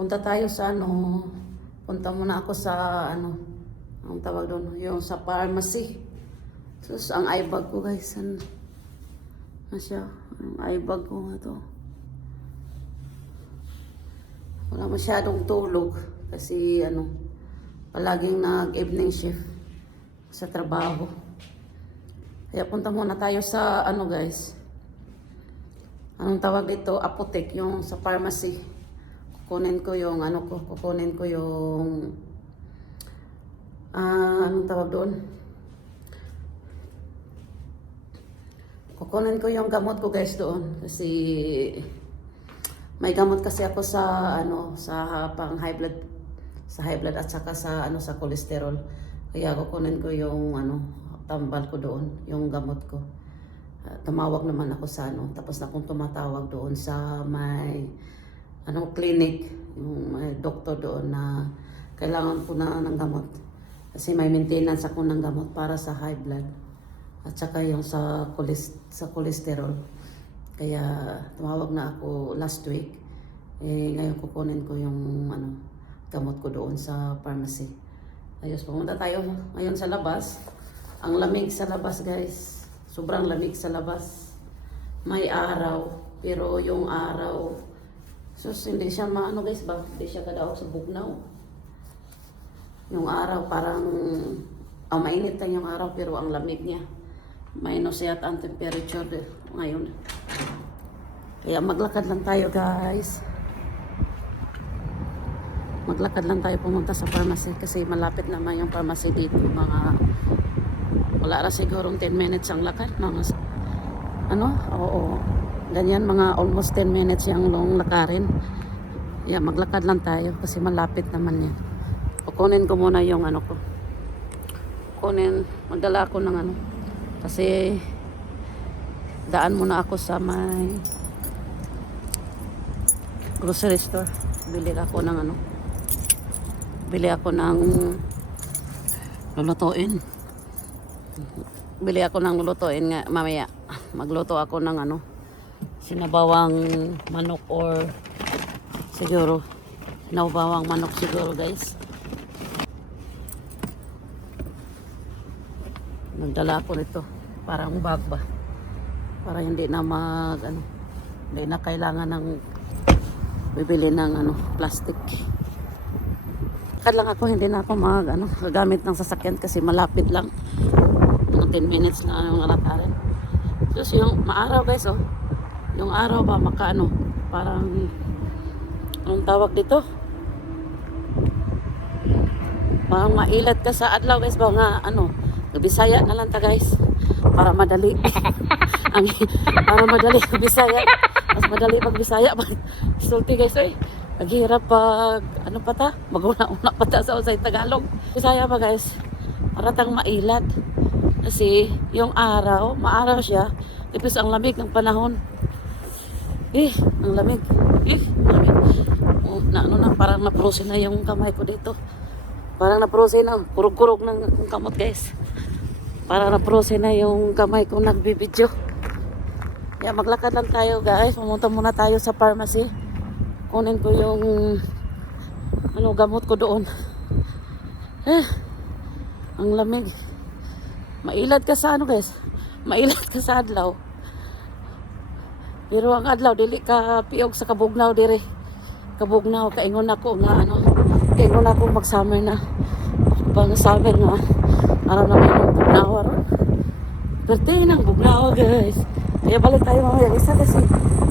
Punta tayo sa ano, punta muna ako sa ano, ang tawag doon, yung sa pharmacy. Sus, ang eye bag ko guys, ano siya, ang eye bag ko nga to. Wala masyadong tulog kasi ano, palaging nag-evening shift sa trabaho. Kaya punta muna tayo sa ano guys, anong tawag dito, apotek, yung sa pharmacy. Kukunin ko yung ano ko, kukunin ko yung anong tawag doon? Kukunin ko yung gamot ko guys doon kasi may gamot kasi ako sa ano, sa pang high blood, sa high blood at saka sa ano, sa cholesterol. Kaya kukunin ko yung ano, tambal ko doon, yung gamot ko. Tumawag naman ako sa ano, tapos na akong tumatawag doon sa may anong clinic, yung may doktor doon na kailangan ko na ng gamot. Kasi may maintenance ako ng gamot para sa high blood at saka yung sa cholesterol. Kaya tumawag na ako last week. Ngayon kukunin ko yung ano, gamot ko doon sa pharmacy. Ayos, pumunta tayo ngayon sa labas. Ang lamig sa labas guys. Sobrang lamig sa labas. May araw, pero yung araw, sus, hindi siya maano guys ba? Hindi siya kadaog sa bugnaw. Yung araw parang, mainit lang yung araw pero ang lamig niya. Minus yata ang temperature ngayon. Kaya maglakad lang tayo guys. Maglakad lang tayo pumunta sa pharmacy kasi malapit naman yung pharmacy dito. Mga, wala na sigurong 10 minutes ang lakad. Mga, ano? Oo. Ganyan, mga almost 10 minutes yung lakarin. Yeah, maglakad lang tayo kasi malapit naman yan. Kukunin ko muna yung ano ko. Magdala ako ng ano. Kasi daan muna ako sa may grocery store. Bili ako ng ano. Bili ako ng lulutuin. Bili ako ng lulutuin nga mamaya. Magluto ako ng ano, sinabawang manok or siguro sinabawang manok siguro guys. Nagdala ako nito parang bag ba para hindi na hindi na kailangan ng bibili ng ano, plastic. Lang ako, hindi na ako gagamit ng sasakyan kasi malapit lang, mga 10 minutes na yung lalakarin. Tapos yung maaraw guys, oh, yung araw ba parang anong tawag dito, parang mailat ka sa adlaw guys ba nga Bisaya na lang ta guys para madali. Para madali Bisaya, mas madali pag Bisaya pag sulti guys eh. Naghihirap pag maguna-una pa ta sa usay Tagalog. Bisaya pa guys, paratang mailat kasi yung araw, maaraw siya, tapos ang lamig ng panahon. Ang lamig. Lamig. Parang na-frozen na yung kamay ko dito. Parang na-frozen na, kurog-kurog ng kamot guys. Parang na-frozen na yung kamay ko nagbibidyo. Kaya maglakad lang tayo guys. Pumunta muna tayo sa pharmacy. Kunin ko yung gamot ko doon. Ang lamig. Mailat ka sa guys. Mailat ka sa adlaw. Pero ang adlaw dili ka piog sa kabugnaw dire. Kabugnaw kaingon ako nga kaingon ako mag-summer na. Pang summer na. Araw na yung bugnaw aron. Perte ng bugnaw guys. Kaya balik tayo mamaya isa kasi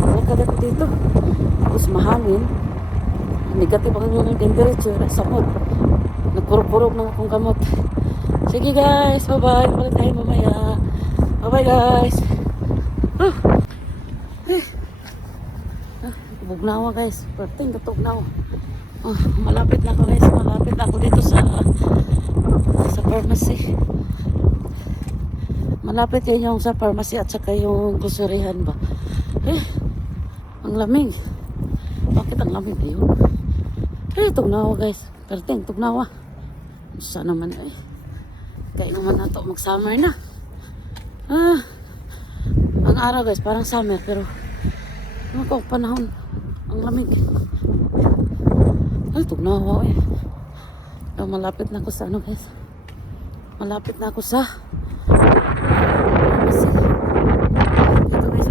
balik ako dito. Tapos mahangin. Negative ang temperature sa mood. Nagpurog-purog ng akong gamot. Sige guys, bye-bye. Balik tayo mamaya. Bye-bye guys. Bugnawa guys. Perting katugnaw. Malapit na ako guys. Malapit na ako dito sa pharmacy. Malapit yun yung sa pharmacy at saka yung groceryhan ba. Ang lamig. Bakit ang lamig na yun? Tugnawa guys. Perting tugnawa. Sana naman kaya naman na ito mag-summer na. Ang araw guys parang summer pero panahon ang lamig. Ay, tugnawa eh. Malapit na ako sa ano guys. Malapit na ako sa pharmacy. Dito guys.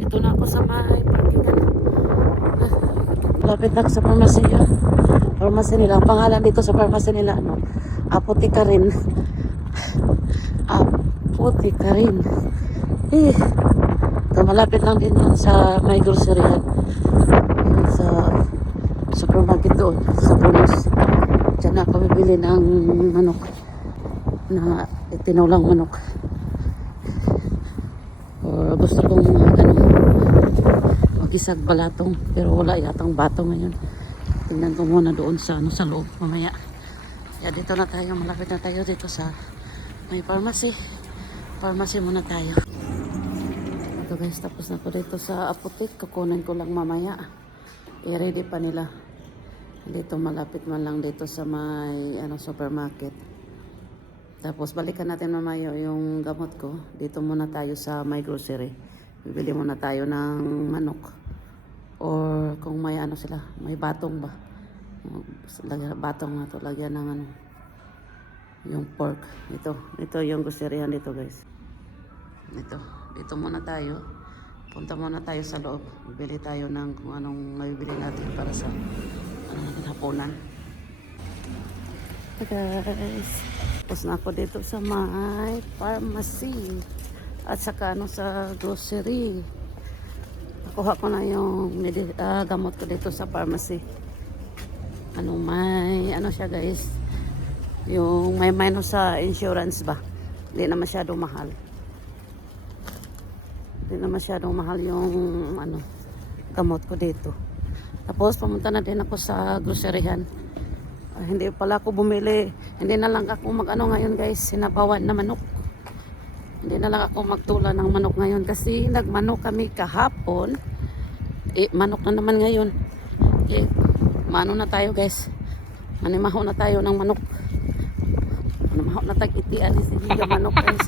Dito na ako sa may parkingan. Malapit na ako sa pharmacy yun. Pharmacy nila. Ang pangalan dito sa pharmacy nila, ano? Apotekarin. Apotekarin. Eh. So, malapit lang din yan sa may grocery yan. Sa supermarket doon. Sa bonus. Diyan ako bibili ng manok. Na tinulang manok. Or gusto kong magisag balatong. Pero wala yatang bato ngayon. Tingnan ko muna doon sa sa loob mamaya. Kaya dito na tayo. Malapit na tayo dito sa may pharmacy. Pharmacy muna tayo. Ito guys, tapos na ko dito sa apotek. Kukunin ko lang mamaya. I-ready pa nila. Dito malapit man lang dito sa may supermarket. Tapos balikan natin mamaya yung gamot ko. Dito muna tayo sa my grocery. Bibili muna tayo ng manok. Or kung may sila, may batong ba. Batong na to, lagyan ng yung pork. Ito yung groceryhan dito guys. Dito muna tayo. Punta muna tayo sa loob. Bibili tayo ng kung anong mabibili natin para sa hapunan. Guys, tapos na ako dito sa my pharmacy at saka sa grocery. Nakuha ko na yung gamot ko dito sa pharmacy. May siya guys, yung may minus sa insurance ba, hindi na masyadong mahal. Hindi na masyadong mahal yung gamot ko dito. Tapos pumunta na din ako sa groceryhan. Hindi pala ako bumili. Hindi na lang ako ngayon guys, sinabawan na manok. Hindi na lang ako magtula ng manok ngayon kasi nagmanok kami kahapon. Manok na naman ngayon. Mano na tayo guys. Manimaho na tayo ng manok. Manimaho na tag-itian ni Silvia manok guys.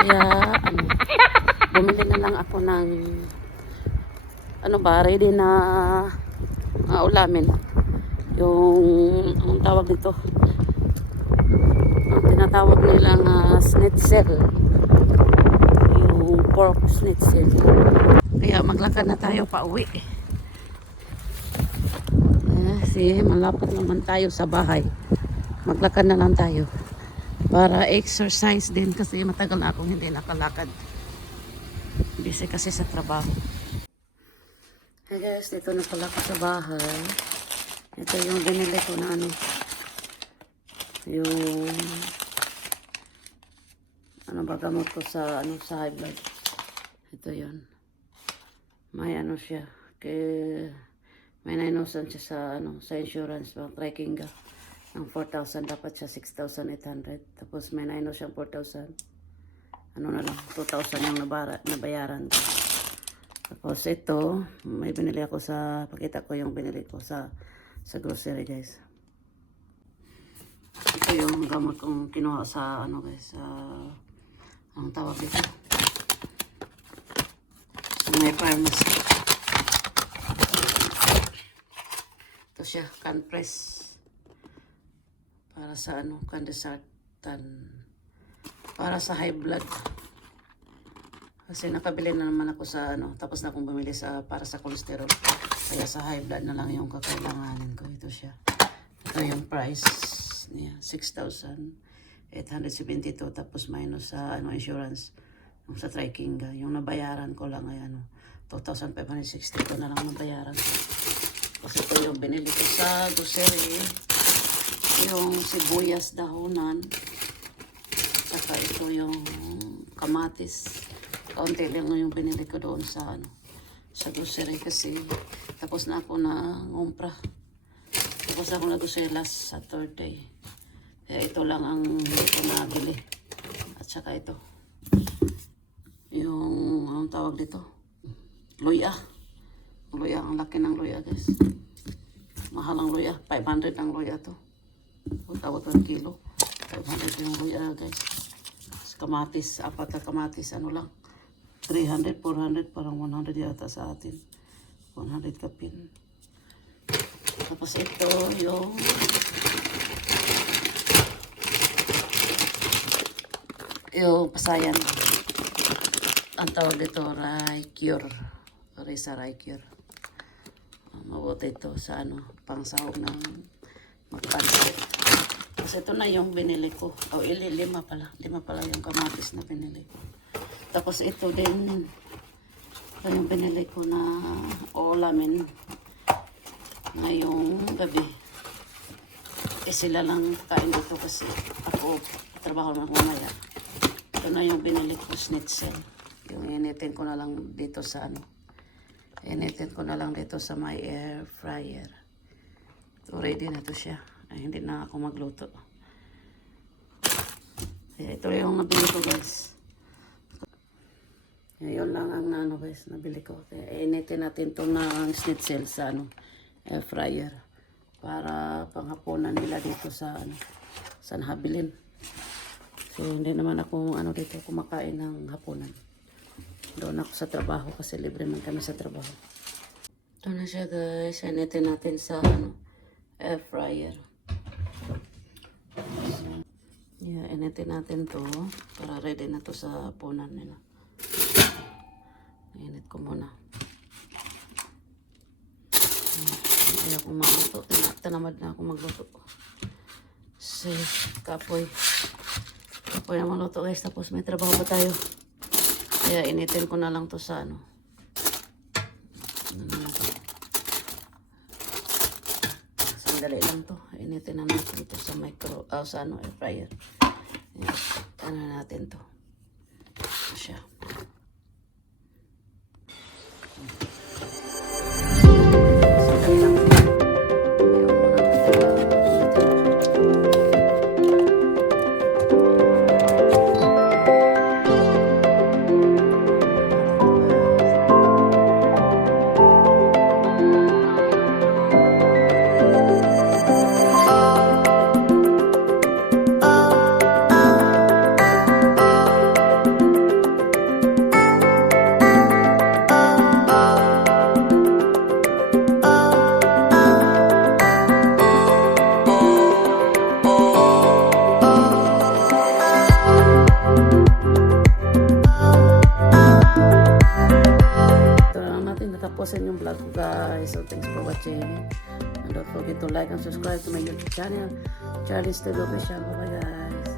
Kaya bumili na lang ako ng ready na ulamin. Yung ang tawag dito, ang tinatawag nilang schnitzel, yung pork schnitzel. Kaya maglakad na tayo pa uwi kasi malapit naman tayo sa bahay. Maglakad na lang tayo para exercise din kasi matagal na akong hindi nakalakad, busy kasi sa trabaho. Hey guys, dito na pala ako sa bahay. Ito yung binili ko na yung gamot ko sa sa high blood. Ito yun. May siya. May nainusan siya sa insurance bang trekking ka. Ang 4,000 dapat siya 6,800. Tapos may nainus siyang 4,000. Na lang 2,000 yung nabayaran ko. Tapos ito, may binili ako pakita ko yung binili ko sa grocery guys. Ito yung gamot kong kinuha sa guys, ang tawag dito, sa may pharmacy. Ito siya, Canpress, para sa Candesartan, para sa high blood. Kasi nakabili na naman ako sa tapos na akong bumili para sa cholesterol. Kaya sa high blood na lang yung kakailanganin ko. Ito siya. Ito yung price niya, 6,872 tapos minus sa insurance yung sa trekking ka. Yung nabayaran ko lang ay 2,560 ko na lang nabayaran ko. Kasi ito yung binili ko sa grocery, yung sibuyas dahonan, saka ito yung kamatis. Kaunti lang yung binili ko doon sa grocery kasi tapos na ako na ngumpra. Tapos na ako nag-grocery last Saturday. Kaya ito lang ang nabili. At saka ito. Yung anong tawag dito? Luya. Luya, ang laki ng luya guys. Mahal ang luya. 500 ang luya to. Tawag 1 kilo. 500 yung luya guys. Kamatis, apat na kamatis, lang. 300, 400, parang 100 yata sa atin. 100 kapin. Tapos ito yung pasayan. Ang tawag dito, Raicure. Risa Raicure. Mabuti ito sa pang sahog ng magpansit. Tapos ito na yung binili ko. Lima pala. Lima pala yung kamatis na binili ko. Tapos ito din, ito yung binili ko na olamin ngayong gabi. Sila lang kain dito kasi ako trabaho na mamaya. Ito na yung binili ko, schnitzel. Yung initin ko na lang dito sa initin ko na lang dito sa my air fryer. So ready na to siya. Ay, hindi na ako magluto. Kaya ito yung nabili ko, guys. Yun lang ang guys, nabili ko. Kaya initin natin itong schnitzel sa air fryer. Para panghapunan nila dito sa sa habilin. So hindi naman ako dito kumakain ng hapunan. Doon ako sa trabaho kasi libre man kami sa trabaho. Ito na siya, guys. Initin natin sa air fryer. Yeah, initin natin to para ready na to sa hapunan nila. Init ko muna. Ayaw ko magluto. Tinamad na ako magluto. Kasi kapoy. Kapoy na magluto, guys. Tapos may trabaho pa tayo. Kaya initin ko na lang to sa sandali lang to. Initin na natin to sa air fryer. Ayan. Natin to. Ito siya. Sandali lang. Tapusin yung vlog ko, guys. So thanks for watching, and don't forget to like and subscribe to my YouTube channel, Charlie Studio Official. Bye guys.